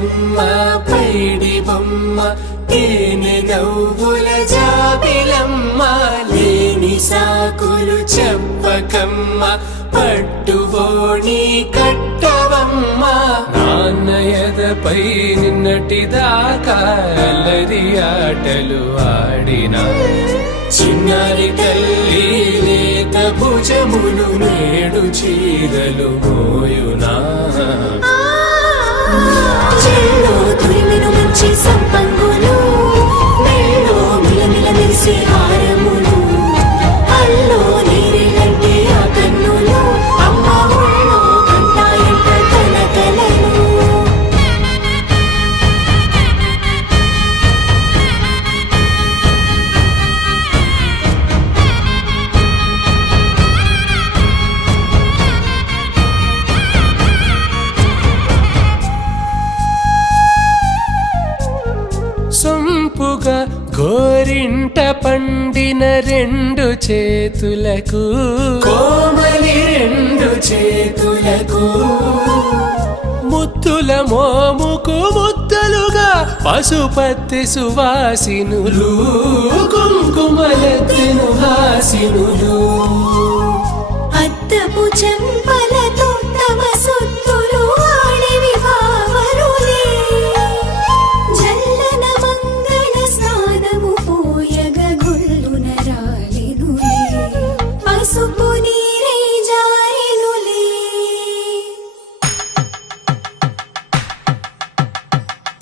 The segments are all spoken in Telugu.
బుజ్జమ్మ పైడి బొమ్మ తేనె నవ్వుల జాబిలమ్మ లేని సాకులు చెప్పకమ్మ పట్టువోణి కట్టవమ్మ నాన్నయదపై నిన్నటిదాకా అల్లరి ఆటలు ఆడినా చిన్నారి తల్లి లేత భుజములు నేడు చీరలు మోయునా చెల్లో తురిమిను మంచి సంపంగులు మెళ్ళో మిలమిల మెరిసే హారములు అల్లో నీరేలంటే ఆ కన్నులు అమ్మ ఒళ్ళో కంటాయంట తన కలలు సొంపుగా గోరింట పండిన రెండు చేతులకు కోమలి రెండు చేతులకు ముద్దుల మోముకు ముద్దలుగా పశుపతి సువాసినులు కుంకుమలెత్తెను హాసినులు అద్దపు చెంపలతో తమ సుత్తులు ఆడివి భావరులే జల్లన మంగళ స్నానము పోయగ గొల్లున రాలినులే పసుపు నీరై జారినులే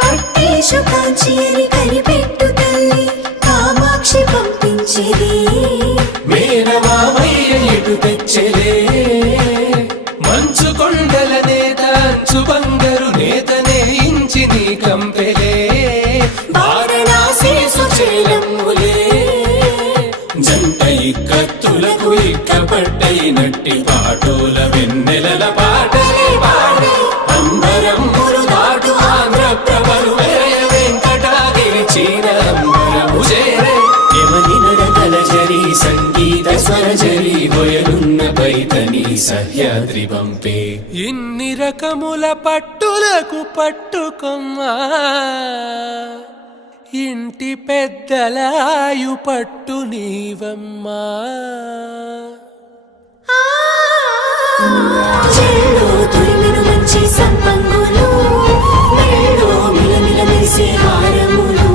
పట్టేషు కాంచేరి కనిపెట్టు తల్లి కామాక్షి పంపించేది మేనమామయ్య ఎటు తెచ్చలే మంచు కొండల నేత అంచు బంగారు నేతనే ఇంచి నీ కంపెలే వారణాసి సుచేలమ్ములే జంట ఇక్కత్తులకు ఇక్కపడ్డైనట్టి పాటోల వెన్నెలల పాటలే పాడే అంబరమ్ములు దాటు ఆంధ్ర ప్రభలు వేయ వెంకటాగిరి చీర అంబరము చేరే యమని నడకల జరి సంగీత స్వరజరి బొయలున్న పైతని సహ్యాద్రి పంపే ఇన్ని రకముల పట్టులకు పట్టుకొమ్మా ఇంటి పెద్దలాయు పట్టు నీవమ్మా చెల్లో తురిమిను మంచి సంపంగులు మెళ్ళో మిలమిల మెరిసే హారములు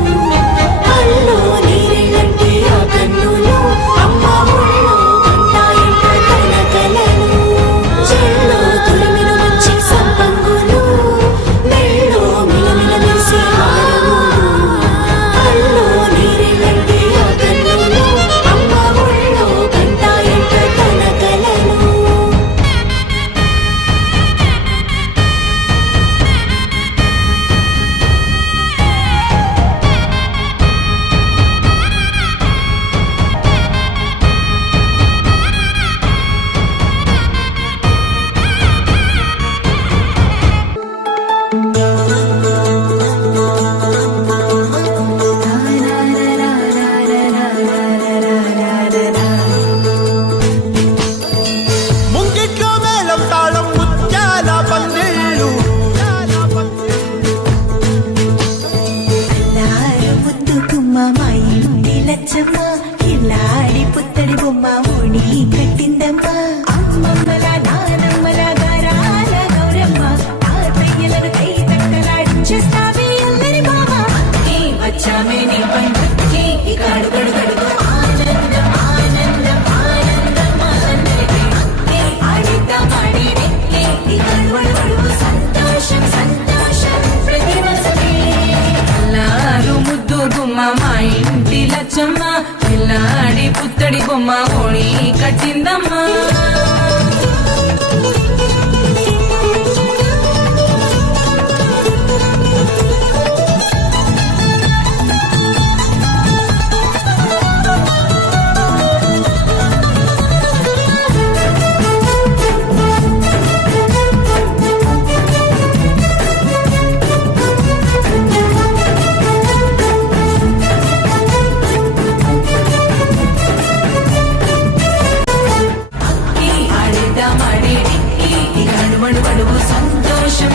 అల్లో నీరేలంటే ఆ కన్నులు అమ్మ ఒళ్ళో కంటాయంట తన కలలు చెల్లో తురిమిను మంచి సంపంగులు మెళ్ళో మిలమిల మెరిసే హారములు అల్లో నీరేలంటే ఆ కన్నులు అమ్మ ఒళ్ళో కంటాయంట తన కలలు ముంగిట్లో మేళం తాళం ముత్యాల పందిళ్ళు అల్లారు ముద్దు గుమ్మ మా ఇంటి లచ్చమ్మ కిల్లాడి పుత్తడి బొమ్మ ఓణి కట్టిందమ్మ అమ్మమ్మల నానమ్మల గారాల గౌరమ్మ తాతయ్యలను కై తట్టలాడించేస్తావే అల్లరి బావ వచ్చామే నీ పండుకి ఇకాడు గడుగడుగు ఆనందం ఆనందం ఆనందం అందరికీ ఆడిద్దామాడి ఇకాడు గడుగడుగు సంతోషం సంతోషం ప్రతి మనసుకి అల్లారు ముద్దు గుమ్మ మా ఇంటి లచ్చమ్మ పిల్లాడి పుత్తడి బొమ్మ ఓణి కట్టిందమ్మా సంతోషం